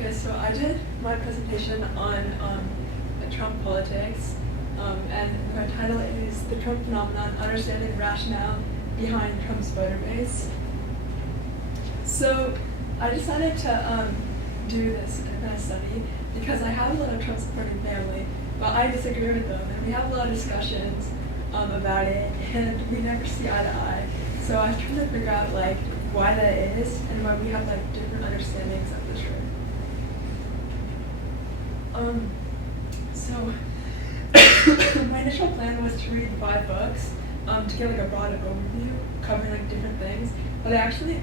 Okay, so I did my presentation on Trump politics, and my title is The Trump Phenomenon, Understanding the Rationale Behind Trump's Voter Base. So I decided to do this kind of study because I have a lot of Trump supporting family, but I disagree with them, and we have a lot of discussions about it, and we never see eye to eye. So I was trying to figure out why that is and why we have different understandings of the truth. So my initial plan was to read 5 books to get a broad overview covering different things, but I actually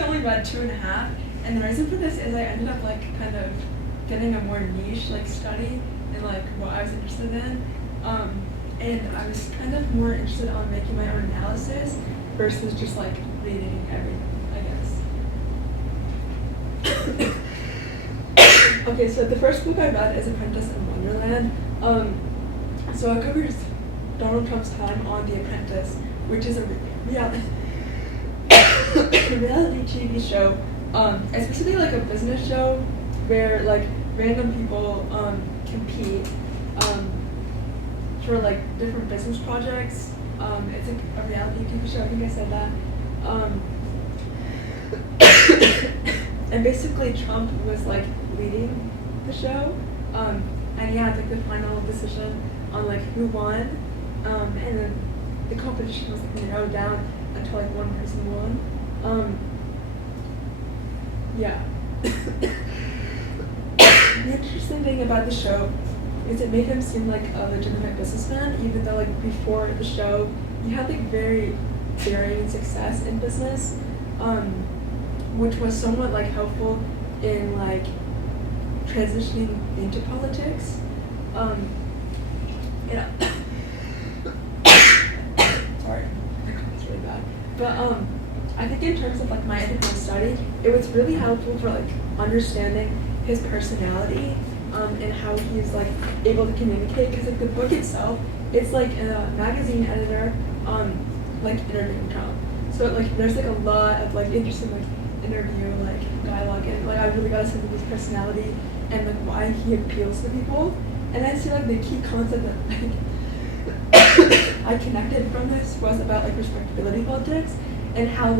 only read 2.5, and the reason for this is I ended up kind of getting a more niche study in what I was interested in, and I was kind of more interested on making my own analysis versus just reading everything, I guess. Okay, so the first book I read is Apprentice in Wonderland. So it covers Donald Trump's time on The Apprentice, which is a reality TV show. It's basically a business show where random people compete for different business projects. It's a reality TV show. I think I said that. And basically Trump was leading the show, and he had the final decision on who won, and then the competition was narrowed down until one person won. Yeah. The interesting thing about the show is it made him seem like a legitimate businessman, even though before the show he had very varying success in business, which was somewhat helpful in transitioning into politics. Yeah. Sorry, it's really bad. But I think in terms of my independent study, it was really helpful for understanding his personality and how he's able to communicate. Because the book itself, it's a magazine editor interviewing Trump. So there's a lot of interesting interview dialogue, and I really got a sense of his personality and why he appeals to people. And I see the key concept that I connected from this was about respectability politics, and how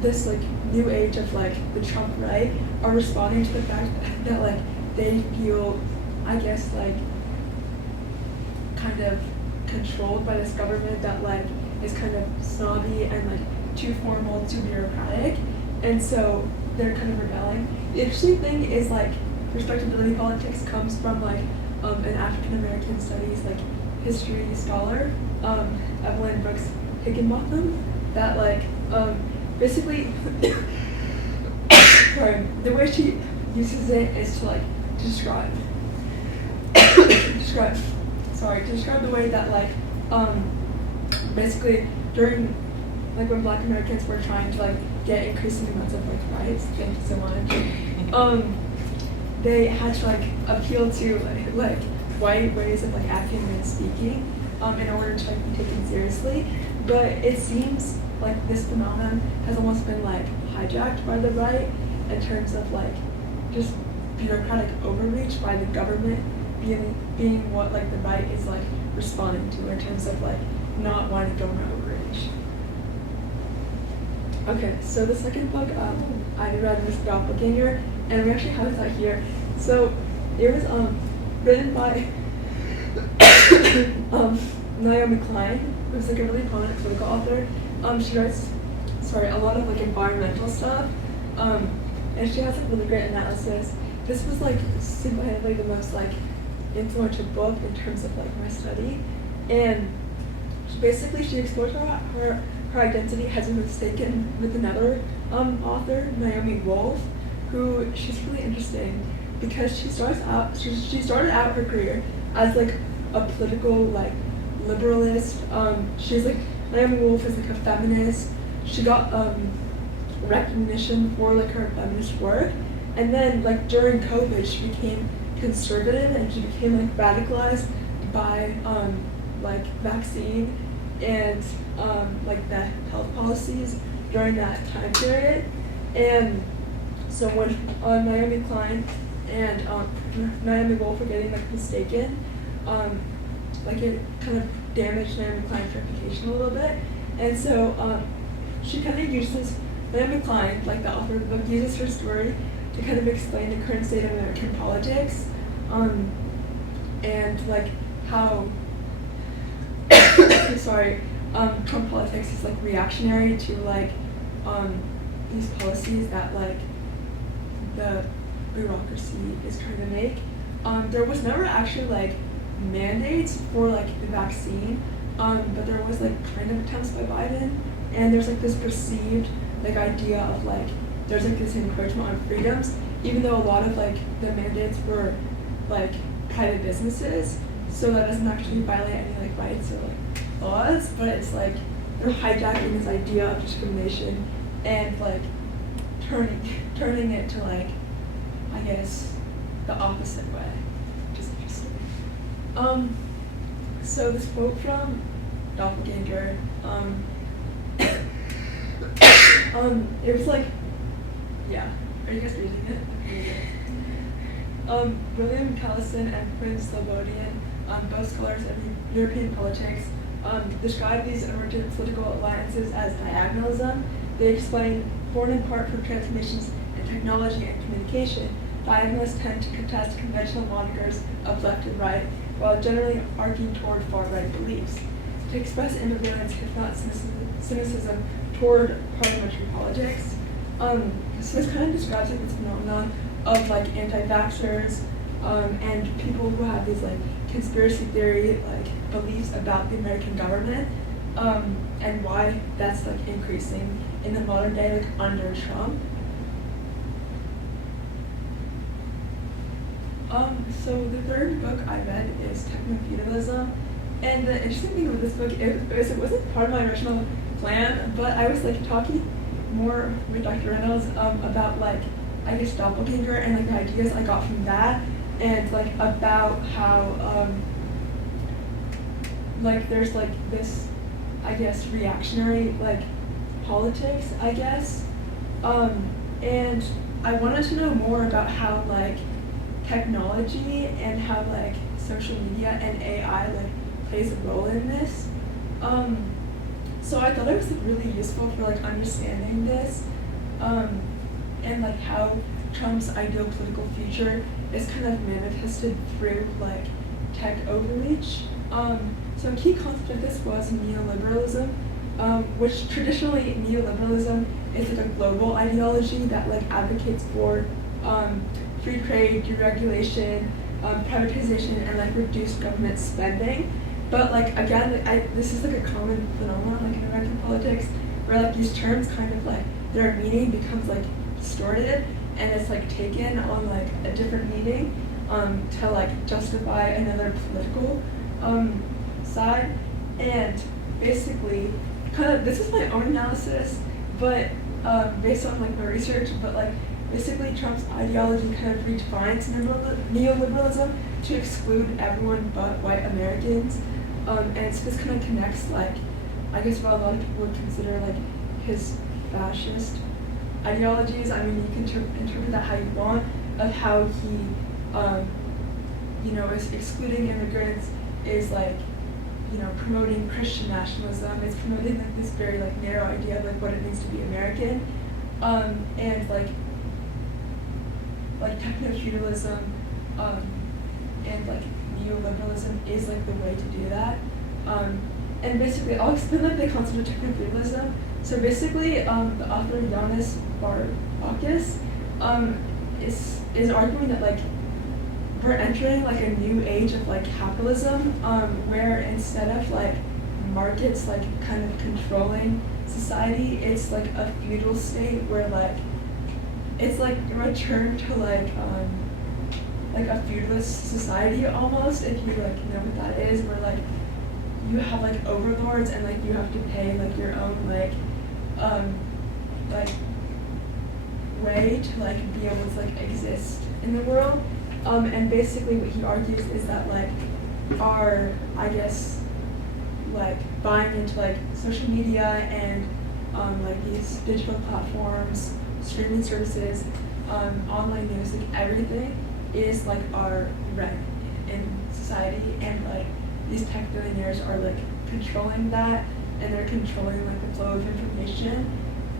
this new age of the Trump right are responding to the fact that they feel, I guess, kind of controlled by this government that is kind of snobby and too formal, too bureaucratic, and so they're kind of rebelling. The interesting thing is respectability politics comes from an African American studies history scholar, Evelyn Brooks Higginbotham, that basically sorry, the way she uses it is to describe the way that basically during when Black Americans were trying to get increasing amounts of rights, thank you so much, they had to appeal to white ways of African men speaking in order to be taken seriously. But it seems this phenomenon has almost been hijacked by the right in terms of just bureaucratic overreach by the government being what the right is responding to in terms of not wanting government overreach. Okay, so the second book I read was Doppelganger, and we actually have that here. So it was written by Naomi Klein, who's a really prominent political author. She writes a lot of environmental stuff, and she has really great analysis. This was single-handedly the most influential book in terms of my study, and she explores her identity has been mistaken with another author, Naomi Wolf, who she's really interesting because she started out her career as a political liberalist. She's Naomi Wolf is a feminist. She got recognition for her feminist work, and then during COVID she became conservative, and she became radicalized by vaccine and the health policies during that time period. And So when Naomi Klein and Naomi Wolf were getting like mistaken, like it kind of damaged Naomi Klein's reputation a little bit, and so she kind of uses Naomi Klein, like the author of the book, uses her story to kind of explain the current state of American politics, and like how sorry, Trump politics is like reactionary to like these policies that like the bureaucracy is trying to make. There was never actually like mandates for like the vaccine, but there was like kind of attempts by Biden, and there's like this perceived like idea of like there's like this encroachment on freedoms, even though a lot of like the mandates were like private businesses, so that doesn't actually violate any like rights or like laws, but it's like they're hijacking this idea of discrimination and like turning it to like, I guess, the opposite way, which is interesting. So this quote from Doppelganger, it was like, yeah, are you guys reading it? William Callison and Prince Slobodian, both scholars of European politics, describe these emergent political alliances as diagonalism. They explain, born in part from transformations in technology and communication, diagonalists tend to contest conventional monikers of left and right, while generally arguing toward far-right beliefs. To express ambivalence, if not cynicism, toward parliamentary politics. So this kind of describes like this phenomenon of like anti-vaxxers and people who have these like conspiracy theory like beliefs about the American government, and why that's like increasing in the modern day, like under Trump. So the third book I read is Techno-Feudalism, and the interesting thing with this book is it wasn't part of my original plan, but I was like talking more with Dr. Reynolds about like, I guess, Doppelganger and like the ideas I got from that, and like about how like there's like this, I guess, reactionary like politics, I guess, and I wanted to know more about how like technology and how like social media and AI like plays a role in this. So I thought it was like, really useful for like understanding this, and like how Trump's ideal political future is kind of manifested through like tech overreach. So a key concept of this was neoliberalism, which traditionally neoliberalism is like a global ideology that like advocates for free trade, deregulation, privatization, and like reduced government spending. But like again, this is like a common phenomenon like in American politics, where like these terms kind of like their meaning becomes like distorted, and it's like taken on like a different meaning to like justify another political side. And basically, kind of this is my own analysis, but based on like my research, but like basically Trump's ideology kind of redefines neoliberalism to exclude everyone but white Americans. And so this kind of connects like, I guess what a lot of people would consider like his fascist ideologies. I mean, you can interpret that how you want, of how he, is excluding immigrants, is like, promoting Christian nationalism. It's promoting like this very like narrow idea of like what it means to be American, and like techno-feudalism, and like neoliberalism is like the way to do that. And basically, I'll explain like the concept of techno-feudalism. So basically, the author Yanis Varoufakis is arguing that like we're entering like a new age of like capitalism, where instead of like markets like kind of controlling society, it's like a feudal state where like it's like a return to like a feudalist society almost, if you like know what that is, where like you have like overlords and like you have to pay like your own like way to like be able to like exist in the world. And basically what he argues is that like our, I guess, like buying into like social media and like these digital platforms, streaming services, online news, like everything is like our rent in society, and like these tech billionaires are like controlling that, and they're controlling like the flow of information.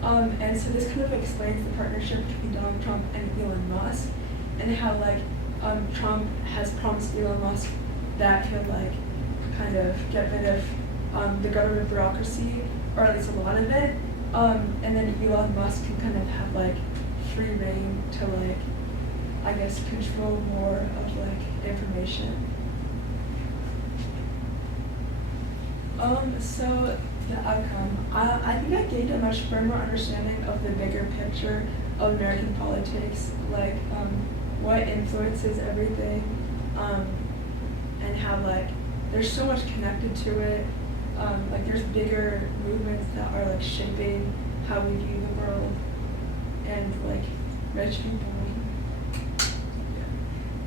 And so this kind of explains the partnership between Donald Trump and Elon Musk, and how like Trump has promised Elon Musk that he'll like kind of get rid of the government bureaucracy, or at least a lot of it, and then Elon Musk can kind of have like free reign to like, I guess, control more of like information. So the outcome, I think I gained a much firmer understanding of the bigger picture of American politics, like what influences everything, and how like there's so much connected to it. Like there's bigger movements that are like shaping how we view the world, and like rich people.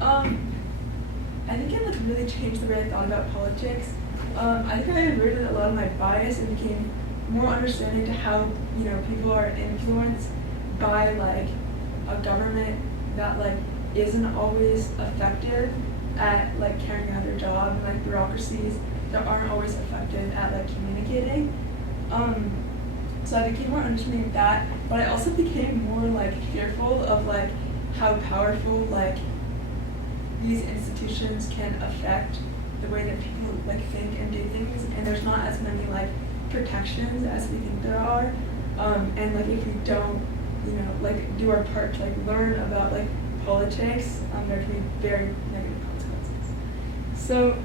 I think it like really changed the way I thought about politics. I think I averted a lot of my bias and became more understanding to how, you know, people are influenced by like a government that like isn't always effective at like carrying out their job, and like bureaucracies that aren't always effective at like communicating. So I became more understanding of that, but I also became more like fearful of like how powerful like these institutions can affect the way that people like think and do things, and there's not as many like protections as we think there are, and like if we don't, you know, like do our part to like learn about like politics, there can be very negative consequences. So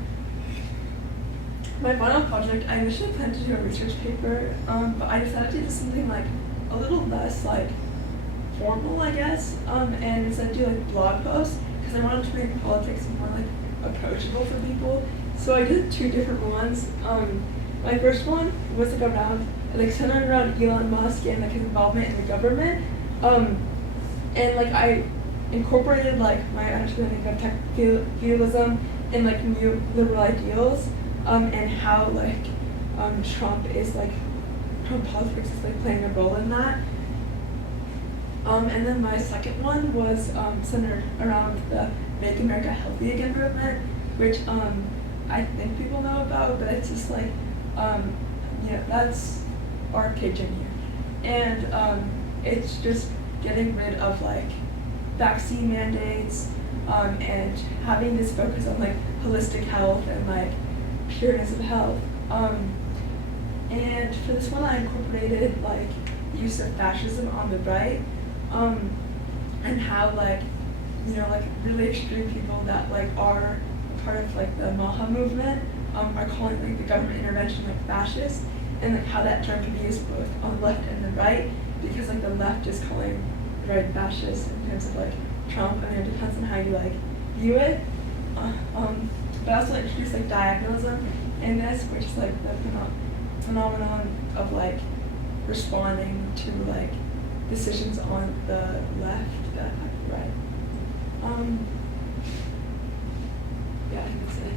my final project, I initially planned to do a research paper, but I decided to do something like a little less like formal, I guess, and instead do like blog posts, because I wanted to make politics more like approachable for people. So I did two different ones. My first one was like around, like centered around Elon Musk and like his involvement in the government, and like I incorporated like my understanding of tech feudalism and like new liberal ideals, and how like Trump politics is like playing a role in that. And then my second one was centered around the Make America Healthy Again movement, which I think people know about, but it's just like, yeah, that's our Cajun here. And it's just getting rid of like vaccine mandates, and having this focus on like holistic health and like pureness of health. And for this one I incorporated like the use of fascism on the right, and how like, you know, like really extreme people that like are part of like the Maha movement are calling like the government intervention like fascist, and like how that term can be used both on the left and the right, because like the left is calling the right fascist in terms of like Trump. I mean, it depends on how you like view it. But I also introduced like diagonalism in this, which is like the phenomenon of like responding to like decisions on the left that affect the right. Yeah, I think that's it.